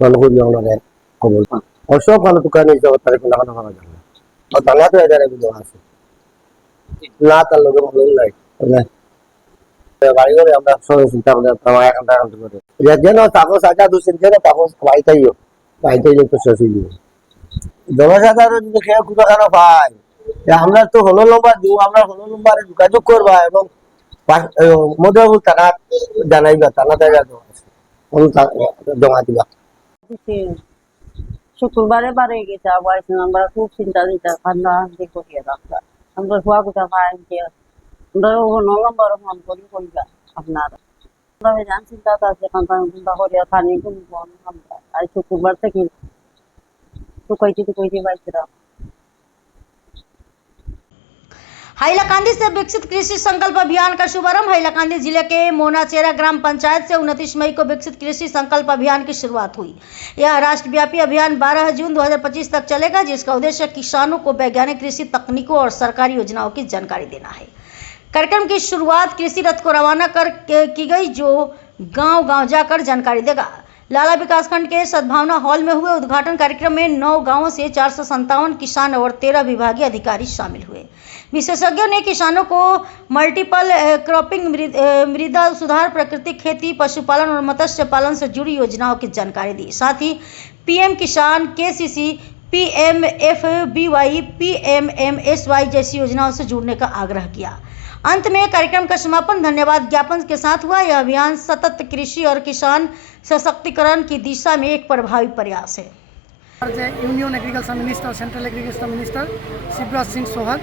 ভালো করি আমাদের খবর অসব ভালো তো কানে যাওয়ার তারিখ না ভালো ভালো জানা আর বাংলা তো এদের এগুলো আছে না, তার লোকের ভালো নাই বাড়ি করে আমরা সবাই চিন্তা করে এখন করে যেন তাপস আজাদ হোসেন যেন তাপস পাইতাইও তো শেষ হয়ে যাবে। জনসাধারণ যদি খেয়ে খুঁটাখানো পায় আমরা তো হলো নম্বর দিব, আমরা হলো নম্বরে যোগাযোগ করবা এবং মধ্যবাবু থানা জানাইবা, থানা জায়গা জমা দিবা। শুক্রবারে বারে গেছে আবার আমরা খুব চিন্তা কান্না করিয়া রাখলাম। আমরা হওয়া কোথা ভাই আমরা নম্বর ফোন করি করিবা আপনারা জান চিন্তা আছে চিন্তা করিয়া থানি আমরা আর শুক্রবার থেকে তো কইতে পাইছিলাম। हाइलाकांदी से विकसित कृषि संकल्प अभियान का शुभारंभ। हाइलाकांदी जिले के मोनाचेरा ग्राम पंचायत से 29 मई को विकसित कृषि संकल्प अभियान की शुरुआत हुई। यह राष्ट्रव्यापी अभियान 12 जून 2025 तक चलेगा, जिसका उद्देश्य किसानों को वैज्ञानिक कृषि तकनीकों और सरकारी योजनाओं की जानकारी देना है। कार्यक्रम की शुरुआत कृषि रथ को रवाना कर की गई, जो गांव-गांव जाकर जानकारी देगा। लाला विकासखंड के सद्भावना हॉल में हुए उद्घाटन कार्यक्रम में 9 गांवों से 457 किसान और 13 विभागीय अधिकारी शामिल हुए। विशेषज्ञों ने किसानों को मल्टीपल क्रॉपिंग, मृदा सुधार, प्राकृतिक खेती, पशुपालन और मत्स्य पालन से जुड़ी योजनाओं की जानकारी दी। साथ ही पीएम किसान, केसीसी, PMFBY, PMMSY जैसी योजनाओं से जुड़ने का आग्रह किया। अंत में कार्यक्रम का समापन धन्यवाद ज्ञापन के साथ हुआ। यह अभियान सतत कृषि और किसान सशक्तिकरण की दिशा में एक प्रभावी प्रयास है। Union agriculture minister, central agriculture minister Shivraj Singh Chouhan,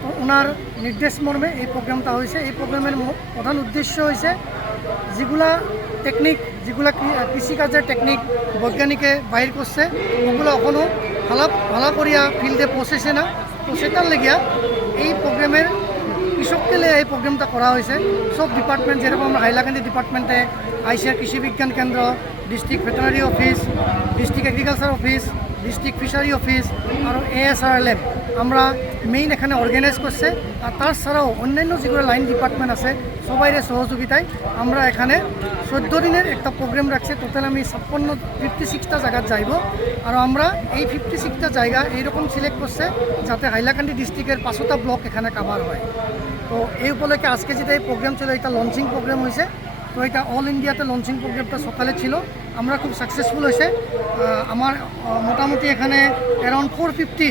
তো ওনার নির্দেশ মর্মে এই প্রোগ্রামটা হয়েছে। এই প্রোগ্রামের প্রধান উদ্দেশ্য হয়েছে যেগুলা টেকনিক, যেগুলা কৃষিকাজের টেকনিক বৈজ্ঞানিকে বাইর করছে, ওগুলো এখনও ভালো করিয়া ফিল্ডে পৌঁছেছে না। তো সেটার লেগিয়া এই প্রোগ্রামের কৃষককে লিয়ে এই প্রোগ্রামটা করা হয়েছে। সব ডিপার্টমেন্ট, যেরকম হাইলাকান্দি ডিপার্টমেন্টে ICR Krishi Vigyan Kendra, district veterinary office, district agriculture office, district fishery office আর ASRLM আমরা মেইন এখানে অর্গানাইজ করছে। আর তাছাড়াও অন্যান্য যেগুলো লাইন ডিপার্টমেন্ট আছে সবাইয়ের সহযোগিতায় আমরা এখানে 14 দিনের একটা প্রোগ্রাম রাখছে। টোটাল আমি 56টা জায়গাত যাইব। আর আমরা এই 56টা জায়গা এইরকম সিলেক্ট করছে যাতে হাইলাকান্দি ডিস্ট্রিক্টের 5টা ব্লক এখানে কাভার হয়। তো এই উপলক্ষে আজকে যেটা এই প্রোগ্রাম ছিল, এটা লঞ্চিং প্রোগ্রাম হয়েছে। তো এটা অল ইন্ডিয়াতে লঞ্চিং প্রোগ্রামটা সকালে ছিল, আমরা খুব সাকসেসফুল হয়েছে। আমার মোটামুটি এখানে অ্যারাউন্ড 450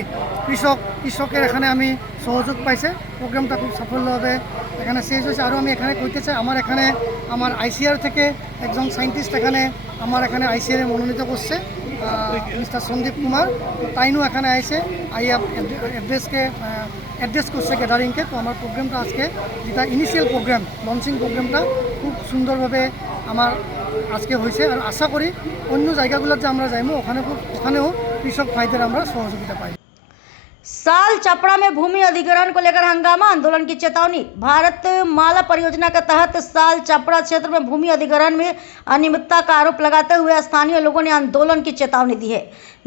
কৃষকের এখানে আমি সহযোগ পাইছে। প্রোগ্রামটা খুব সাফল্যভাবে এখানে শেষ হয়েছে। আরও আমি এখানে কইতে চাই, আমার ICR থেকে একজন সায়েন্টিস্ট এখানে আমার এখানে ICR মনোনীত করছে, মিস্টার সন্দীপ কুমার। তাইনও এখানে আইসে আইয়া অ্যাড্রেস করছে গ্যাদারিংকে। তো আমার প্রোগ্রামটা আজকে যেটা ইনিশিয়াল প্রোগ্রাম, লঞ্চিং প্রোগ্রামটা খুব সুন্দরভাবে আমার আজকে হয়েছে। আর আশা করি অন্য জায়গাগুলোর যে আমরা যাইবো ওখানেও কৃষক ভাইদের আমরা সহযোগিতা পাই। साल चपड़ा में भूमि अधिग्रहण को लेकर हंगामा, आंदोलन की चेतावनी। भारत माला परियोजना के तहत साल चपड़ा क्षेत्र में भूमि अधिग्रहण में अनियमितता का आरोप लगाते हुए स्थानीय लोगों ने आंदोलन की चेतावनी दी है।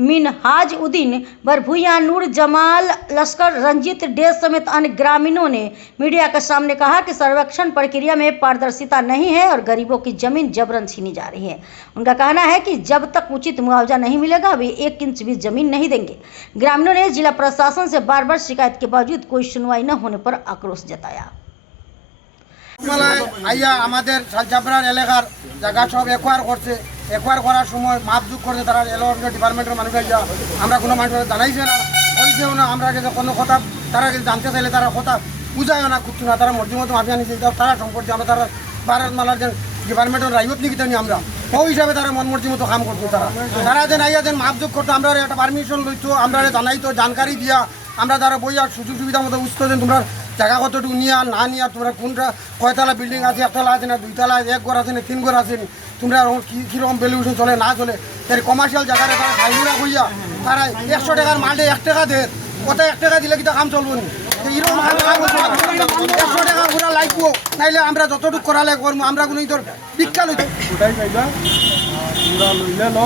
मिनहाज उद्दीन, बरभुइया, नूर जमाल, लश्कर, रंजीत डे समेत अन्य ग्रामीणों ने मीडिया के सामने कहा कि सर्वेक्षण प्रक्रिया में पारदर्शिता नहीं है और गरीबों की जमीन जबरन छीनी जा रही है। उनका कहना है कि जब तक उचित मुआवजा नहीं मिलेगा वे 1 इंच भी जमीन नहीं देंगे। ग्रामीणों ने जिला प्रशासन से बार-बार शिकायत के बावजूद कोई सुनवाई न होने पर आक्रोश जताया। আইয়া আমাদের শালচাপড়ার এলাকার জায়গা সব একোয়ার করছে। একোয়ার করার সময় মাপজুক করছে তারা এলাকার ডিপার্টমেন্টের মানুষ আইয়া, আমরা কোনো মানুষ জানাইছে না, হয়েছেও না। আমরা যদি কোনো কথা তারা যদি জানতে চাইলে তারা কথা বুঝায়ও না, খুঁজছো না, তারা মর্জি মতো মাফিয়া নিচ্ছে। তারা সম্পর্কে আমরা তারা ভারত মালার যে ডিপার্টমেন্টের রাইত নিকিতে নি আমরা ওই হিসাবে তারা মন মর্জি মতো কাম করতো। তারা যেন আইয়া যেন মাপজুক করতো, আমরা একটা পারমিশন লইতো, আমরা জানাইতো, জানকারি দিয়া আমরা তারা বইয়া সুযোগ সুবিধা মতো বুঝতো যে তোমরা জায়গা কতটুকু নিয়া না নিয়া, তোমরা কোনটা কয়তলা বিল্ডিং আছে, একতলা আছে না, 2 তলা, 1 ঘর আছে না, 3 ঘর আছে, তোমরা কীরকম ভ্যালুয়েশন চলে না চলে। এর কমার্শিয়াল জায়গাটা তারা সাইডুরা কইয়া তারা 100 টাকার মালটে 1 টাকা দেয়, কত 1 টাকা দিলে কিন্তু কাম চলবো না। এরকম 100 টাকা ঘোরা লাগবো, নাইলে আমরা যতটুকু করালে করবো, আমরা কোনো তোর বিখ্যাত ওটাই চাইবা তোমরা লইলে লো,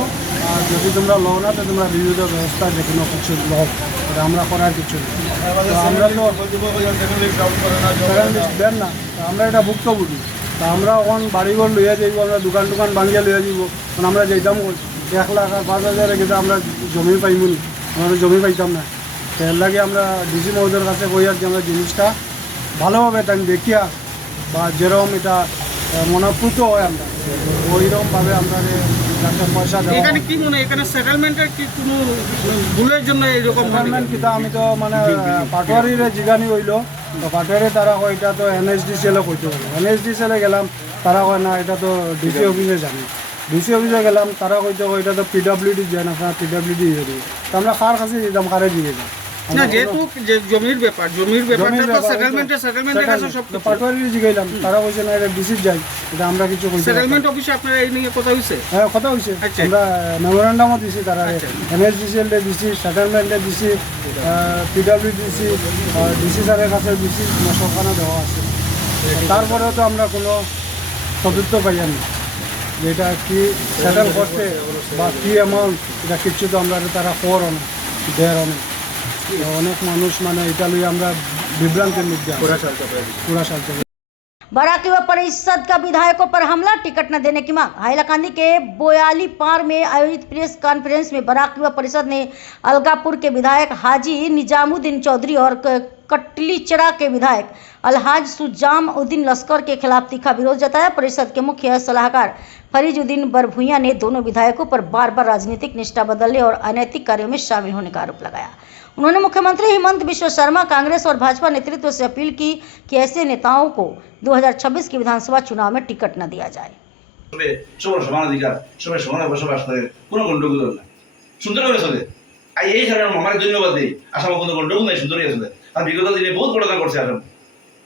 আর যদি তোমরা লো না তো তোমরা বিবিধ ব্যবস্থা যে কোনো কিছু লো, আমরা করার কিছু তো আমরা তো দেন না, আমরা এটা ভুক্তভোগী। তা আমরা এখন বাড়িঘর লইয়া যাইব, আমরা দোকান টোকান ভাঙিয়া লইয়া যাব। কারণ আমরা যেতাম 1 লাখ আর 5,000 কিন্তু আমরা জমি পাইব না, আমরা জমি পাইতাম না। তো এর লাগে আমরা ডিসি মহোদয়ের কাছে কইয়া যে আমরা জিনিসটা ভালোভাবে তাই দেখিয়া বা যেরকম এটা মনোপ্রুত হয় আমরা ওইরকমভাবে আমরা পয়সা দেওয়া। এখানে কি মনে হয় এখানে সেটেলমেন্টের কি কোনো ভুলের জন্য এরকম সেটেলমেন্ট কিতা আমি তো মানে পাটোয়ারিরে জিগানি হইল, তো পাটোয়ারি তারা কয় এটা তো NSDCL কইতে হবে। NSDCL গেলাম, তারা কয় না এটা তো DC অফিসে জানি। DC অফিসে গেলাম, তারা কইতে এটা তো PWD যায় না, আপনার PWD দিয়ে দিই। তো আমরা কার কাছে দিতাম, কারে দিয়ে দিই না, যেহেতু জমির ব্যাপারটা তো সেটেলমেন্টের কাছে সব পাটোয়ারি জিগাইলাম, তারা কইছে না এটা ডিসি যাই, এটা আমরা কিছু কইছি। সেটেলমেন্ট অফিসে আপনারা এই নিয়ে কথা হইছে? হ্যাঁ, কথা হইছে, আমরা মেমোরেন্ডামও দিছি, তারা NSDCL দিছি, সেটেলমেন্টে দিছি, PWD দিছি, ডিসি স্যারের কাছে দিছি, সরকারও দেওয়া আছে। তারপরেও তো আমরা কোনো সদুত্ব পাইনি যে এটা কি সেটেল করতে বা কি অ্যামাউন্ট, এটা কিচ্ছু তো আমরা তারা করো না, দেয় না। অনেক মানুষ মানে এটা লইয়া আমরা বিভ্রান্তের মধ্যে पूरा साल चल। बराक युवा परिषद का विधायकों पर हमला, टिकट न देने की मांग। हाइलाकांदी के बोयाली पार में आयोजित प्रेस कॉन्फ्रेंस में बराक युवा परिषद ने अलगापुर के विधायक हाजी निजामुद्दीन चौधरी और कटलीचड़ा के विधायक अलहाज सुजाम उद्दीन लश्कर के खिलाफ तीखा विरोध जताया। परिषद के मुख्य सलाहकार फरीजुद्दीन बरभुइया ने दोनों विधायकों पर बार बार राजनीतिक निष्ठा बदलने और अनैतिक कार्यों में शामिल होने का आरोप लगाया। उन्होंने मुख्यमंत्री हेमंत बिश्व शर्मा, कांग्रेस और भाजपा नेतृत्व से अपील की कि ऐसे नेताओं को 2026 के विधानसभा चुनाव में टिकट न दिया जाए। সবার সমান অধিকার, সবাই সমানে বসবাস করে, কোনো গন্ডগোল নাই, সুন্দর করে চলে। আর এই কারণে আমার ধন্যবাদ দিই, আসামে কোনো গন্ডগোল নাই, সুন্দর হয়ে চলে। আর বিগত দিনে বহুত ঘটনা করছে আসাম,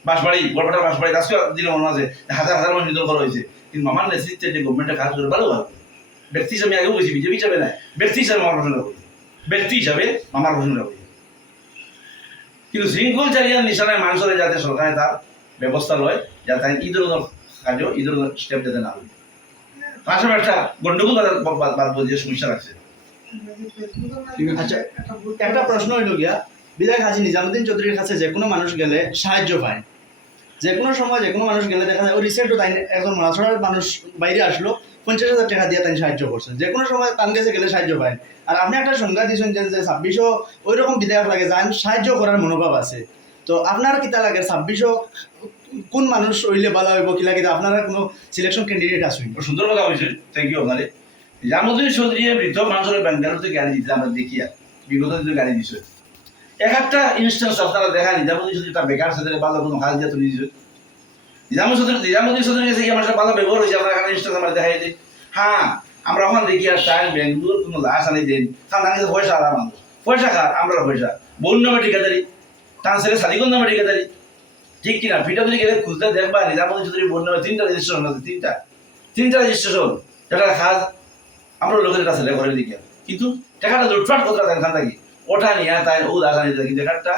বাঁশবাড়ি, বড়পাটা বাঁশবাড়ি, আজকে দিনে মনে আছে হাজার হাজার মানুষ নিধন করা হয়েছে। কিন্তু আমার নেতৃত্বে যে গভর্নমেন্টে কাজ করে ভালো ভালো ব্যক্তি হিসাবে আগেও বলছি, বিজেপি হিসাবে না, ব্যক্তি হিসাবে আমার প্রশ্ন করি, ব্যক্তি হিসাবে আমার প্রশ্ন করি। কিন্তু শৃঙ্খল চালিয়ে নিশানায় মানুষের যাতে সরকারে তার ব্যবস্থা লয়, যাতে এই ধরনের কাজ, এই ধরনের স্টেপ যাতে না হয়। পাশাপাশি একটা গন্ডগোল বাদ যে সমস্যা রাখছে। আচ্ছা, একটা প্রশ্ন হইল গিয়া, বিধায়ক হাজী নিজামুদ্দিন চৌধুরীর কাছে যে কোনো মানুষ গেলে সাহায্য পায়, যে কোনো সময় যে কোনো মানুষ গেলে দেখা যায় ওই রিসেন্টও তাই একজন মাছড়ার মানুষ বাইরে আসলো, 50,000 টাকা দিয়ে তাই সাহায্য করছেন, যে কোনো সময় তার কাছে গেলে সাহায্য পায়। আর আপনি একটা সংজ্ঞা দিয়েছেন যে 2600 ওই রকম বিধায়ক লাগে যান সাহায্য করার মনোভাব আছে। তো আপনার কিতা লাগে 2600 কোন মানুষ হইলে ভালো হইব, কিলা কিতা আপনারা কোনো সিলেকশন ক্যান্ডিডেট আসুন? সুন্দর কথা বলছেন, থ্যাংক ইউ আপনারে। নিজামুদ্দিন চৌধুরী বৃদ্ধ মানুষের ব্যাঙ্গালোরতে গাড়ি দিতে আমরা দেখি, আর বিগত দিনে গাড়ি দিচ্ছে। এক একটা ইনস্টেন্স আপনারা দেখা, নিজামুদ্দিন চৌধুরী তার বেকার সাথে ভালো কোনো কাজ দিয়ে তুলে দিচ্ছে। নিজামুদ্দিন চৌধুরী গেছে আমার সাথে ভালো ব্যবহার হয়েছে, আমরা একটা ইনস্টেন্স আমরা দেখাই দিই। হ্যাঁ, আমরা ওখানে দেখি আর তাই বেঙ্গলোর কোনো লাশ আনি দেন, তার কাছে পয়সা আলাম, মানুষ পয়সা খার, আমরা পয়সা বোন নামে ঠিকাদারি, তার ছেলে সালিগঞ্জ নামে ঠিকাদারি, ঠিক কিনা? পিঠাপুলি গেলে খুঁজতে দেখবা নিজামুদ্দিন চৌধুরী বোন নামে 3টা রেজিস্ট্রেশন আছে, 3টা রেজিস্ট্রেশন, যেটা খাজ আমরা লোকের কাছে ছেলে ঘরে দিকে। কিন্তু টাকাটা লুটপাট করতে খান থাকি, ওটা নিয়ে তাই ও দাস আনি থাকি। দেখাটা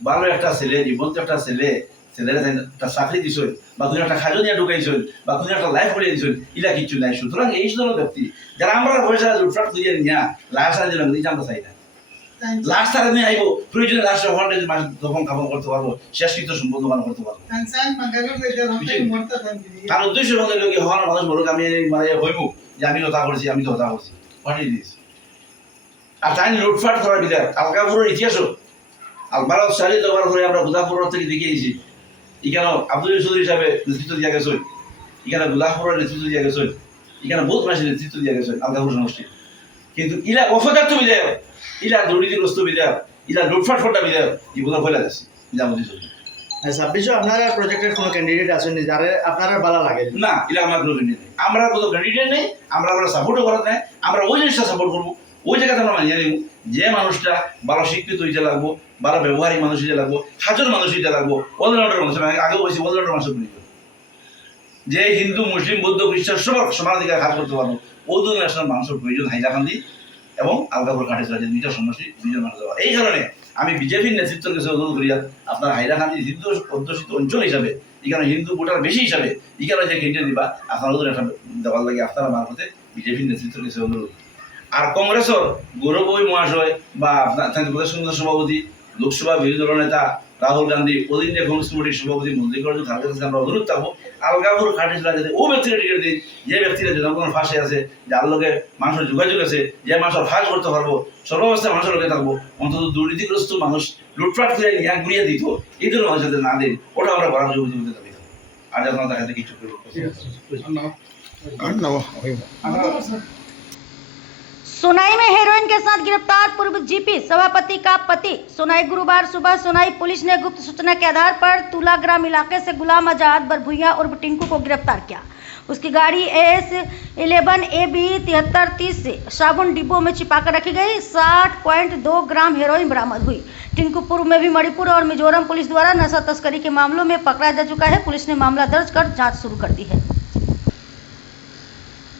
ভালো একটা ছেলে, জীবন্ত একটা ছেলে, ছেলের একটা চাকরি দিছ, বা কোনো একটা খাজো নিয়ে ঢুকাইছ, বা কোনো একটা লাইফ করে দিছ, ইলা কিছু নাই। সুতরাং এই ধরনের ব্যক্তি যারা আমরা পয়সা লুটপাট দিয়ে নিয়ে লাশ আনি দিলাম, এই আমরা চাই না। লাশ তারা নিয়ে আইব, প্রয়োজনে লাশটা ওখানে দফন কাপন করতে পারবো, শেষকৃত সম্পদ দোকান করতে পারবো। তার উদ্দেশ্য হওয়ার মানুষ বলুক আমি হইব যে আমি হতা করছি, আমি তো হতা করছি, পাঠিয়ে দিয়েছি। আর তাই লুটপাট করার বিধার আলগাপুরের ইতিহাসও ভারত স্বাধীন হওয়ার পরে আমরা গুদাপুর থেকে দেখিয়েছি। এখানে আব্দুল চৌধুরী হিসাবে নেতৃত্ব দিয়া গেছে, এখানে গুদাপুরের নেতৃত্ব দিয়া গেছে, এখানে বহুত মানুষের নেতৃত্ব দিয়া গেছে আলগাপুর সমষ্টি। কিন্তু ইলা অপদার্থ বিধায়ক, ইলা দুর্নীতিগ্রস্ত বিধায়ক, ইলা লুটপাট করা বিধায়ক, এগুলো ফেলে যাচ্ছে নিজামুদ্দিন চৌধুরী। 2600 আপনারা প্রজেক্টের কোনো ক্যান্ডিডেট আছেন যারা আপনারা ভালো লাগে? না, এটা আমার কোনো ক্যান্ডিডেট নেই, আমরা কোনো ক্যান্ডিডেট নেই, আমরা সাপোর্টও করার নাই। আমরা ওই জিনিসটা সাপোর্ট করবো, ওই জায়গাতে আমরা মানিয়ে নিব যে মানুষটা ভালো শিক্ষিত হইতে লাগবো, ভালো ব্যবহারিক মানুষ হইতে লাগবো, হাজার মানুষ হইতে লাগবো, অলরাউন্ডার মানুষ। আমি আগেও বলছি অলরাউন্ডার মানুষ যে হিন্দু, মুসলিম, বৌদ্ধ, খ্রিস্টান সবার সমানাধিকার কাজ করতে পারবো, ও দুই ন্যাশনাল মানুষের প্রয়োজন হাইলাকান্দি এবং আলগাপুর ঘাটের রাজ্যের 2টা সমষ্টি 2জন মানুষ দেওয়া। এই কারণে আমি বিজেপির নেতৃত্বের কাছে অনুরোধ করি, আপনার হাইলাকান্দি হিন্দু অধ্যুষিত অঞ্চল হিসাবে, এখানে হিন্দু ভোটার বেশি হিসাবে এখানে যে ক্যান্ডিডেট দিবা, আপনারা একটা দেওয়ার লাগে আপনারা মারফতে বিজেপির নেতৃত্বের কাছে অনুরোধ। আর কংগ্রেসের গৌরবই মহাশয় বা আপনার প্রদেশ কংগ্রেস সভাপতি, লোকসভা বিরোধী দলের নেতা রাহুল গান্ধী, অল ইন্ডিয়া কংগ্রেস কমিটির সভাপতি মন্ত্রীকরণ খালেদার কাছে আমরা অনুরোধ থাকবো, আলগাপুর ঘাটের রাজ্যে ও ব্যক্তিরা টিকিট দিই যে ব্যক্তিরা জনগণের ফাঁসে আছে, যার লোকে মানুষের যোগাযোগ আছে, যে মানুষের ফাঁস করতে পারবো, সর্বাবস্থায় মানুষের লোকে থাকবো, অন্তত দুর্নীতিগ্রস্ত মানুষ লুটপাট করে নিয়ে ঘুরিয়ে দিত, এই ধরনের মানুষ যাতে না দিন, ওটা আমরা করার যোগ্য দাবি থাকবো। আর যখন তাকে কিছু सोनाई में हेरोइन के साथ गिरफ्तार पूर्व जीपी सभापति का पति। सोनाई गुरुवार सुबह सोनाई पुलिस ने गुप्त सूचना के आधार पर तुलाग्राम इलाके से गुलाम आजाद बरभुइया उर्फ टिंकू को गिरफ्तार किया। उसकी गाड़ी AS11 AB 7330 से साबुन डिब्बों में छिपाकर रखी गई। 60.2 ग्राम हेरोइन बरामद हुई। टिंकू पूर्व में भी मणिपुर और मिजोरम पुलिस द्वारा नशा तस्करी के मामलों में पकड़ा जा चुका है। पुलिस ने मामला दर्ज कर जांच शुरू कर दी है।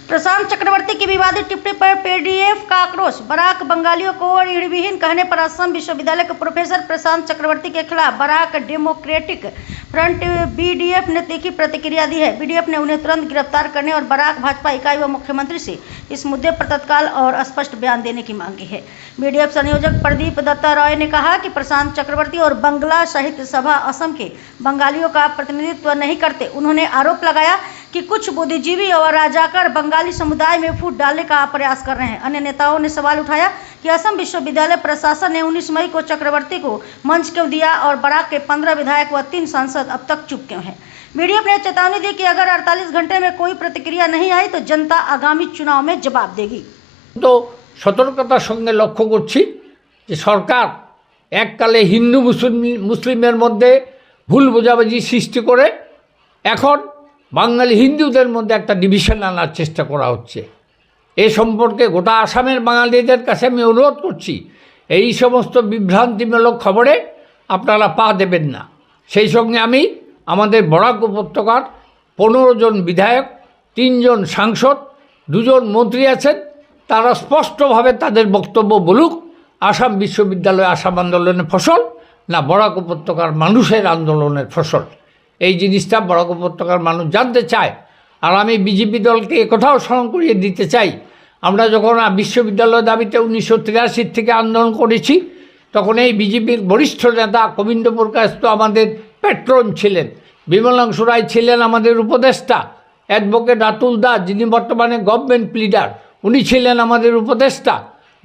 प्रशांत चक्रवर्ती की विवादित टिप्पणी पर पीडीएफ का आक्रोश। बराक बंगालियों को ऋणविहीन कहने पर असम विश्वविद्यालय के प्रोफेसर प्रशांत चक्रवर्ती के खिलाफ बराक डेमोक्रेटिक फ्रंट BDF ने तीखी प्रतिक्रिया दी है। BDF ने उन्हें तुरंत गिरफ्तार करने और बराक भाजपा इकाई व मुख्यमंत्री से इस मुद्दे पर तत्काल और स्पष्ट बयान देने की मांग की है। BDF संयोजक प्रदीप दत्ता रॉय ने कहा कि प्रशांत चक्रवर्ती और बंगला साहित्य सभा असम के बंगालियों का प्रतिनिधित्व नहीं करते। उन्होंने आरोप लगाया कि कुछ बुद्धिजीवी और राजाकर बंगाली समुदाय में फूट डालने का प्रयास कर रहे हैं। अन्य नेताओं ने सवाल उठाया कि असम विश्वविद्यालय प्रशासन ने 19 मई को चक्रवर्ती को मंच क्यों दिया और बराक के 15 विधायक व 3 सांसद अब तक चुप क्यों हैं। वीडियो ने चेतावनी दी कि अगर 48 घंटे में कोई प्रतिक्रिया नहीं आई तो जनता आगामी चुनाव में जवाब देगी। तो सतर्कतार संगे लक्ष्य करছি যে সরকার এককালে হিন্দু মুসলিমের মধ্যে ভুল বোঝাবুঝি সৃষ্টি করে এখন বাঙালি হিন্দুদের মধ্যে একটা ডিভিশন আনার চেষ্টা করা হচ্ছে। এই সম্পর্কে গোটা আসামের বাঙালিদের কাছে আমি অনুরোধ করছি এই সমস্ত বিভ্রান্তিমূলক খবরে আপনারা পা দেবেন না। সেই সঙ্গে আমি আমাদের বরাক উপত্যকার 15 জন বিধায়ক, 3 জন সাংসদ, 2 জন মন্ত্রী আছেন, তারা স্পষ্টভাবে তাদের বক্তব্য বলুক আসাম বিশ্ববিদ্যালয় আসাম আন্দোলনের ফসল না বরাক উপত্যকার মানুষের আন্দোলনের ফসল। এই জিনিসটা বরাক উপত্যকার মানুষ জানতে চায়। আর আমি বিজেপি দলকে একথাও স্মরণ করিয়ে দিতে চাই, আমরা যখন বিশ্ববিদ্যালয় দাবিতে 1983 থেকে আন্দোলন করেছি তখন এই বিজেপির বরিষ্ঠ নেতা গোবিন্দ প্রকাশ তো আমাদের প্যাট্রন ছিলেন, বিমলাংশু রায় ছিলেন আমাদের উপদেষ্টা, অ্যাডভোকেট রাতুল দাস যিনি বর্তমানে গভর্নমেন্ট লিডার উনি ছিলেন আমাদের উপদেষ্টা।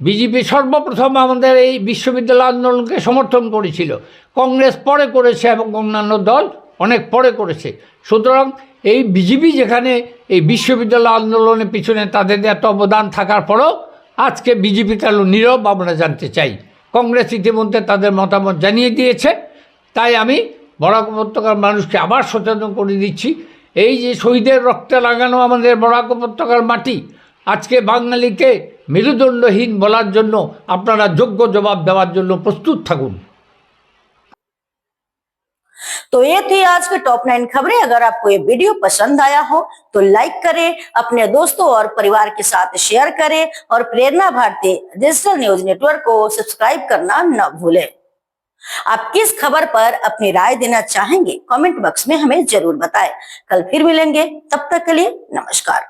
বিজেপি সর্বপ্রথম আমাদের এই বিশ্ববিদ্যালয় আন্দোলনকে সমর্থন করেছিল, কংগ্রেস পরে করেছে এবং অন্যান্য দল অনেক পরে করেছে। সুতরাং এই বিজেপি যেখানে এই বিশ্ববিদ্যালয় আন্দোলনের পিছনে তাদের এত অবদান থাকার পরেও আজকে বিজেপি কেন নীরব আমরা জানতে চাই। কংগ্রেস ইতিমধ্যে তাদের মতামত জানিয়ে দিয়েছে। তাই আমি বরাক উপত্যকার মানুষকে আবার সচেতন করে দিচ্ছি, এই যে শহীদের রক্তে লাগানো আমাদের বরাক উপত্যকার মাটি আজকে বাঙালিকে মেরুদণ্ডহীন বলার জন্য আপনারা যোগ্য জবাব দেওয়ার জন্য প্রস্তুত থাকুন। तो ये थी आज की टॉप 9 खबरें। अगर आपको ये वीडियो पसंद आया हो तो लाइक करें, अपने दोस्तों और परिवार के साथ शेयर करें और प्रेरणा भारती डिजिटल न्यूज नेटवर्क को सब्सक्राइब करना न भूलें। आप किस खबर पर अपनी राय देना चाहेंगे कमेंट बॉक्स में हमें जरूर बताएं। कल फिर मिलेंगे, तब तक के लिए नमस्कार।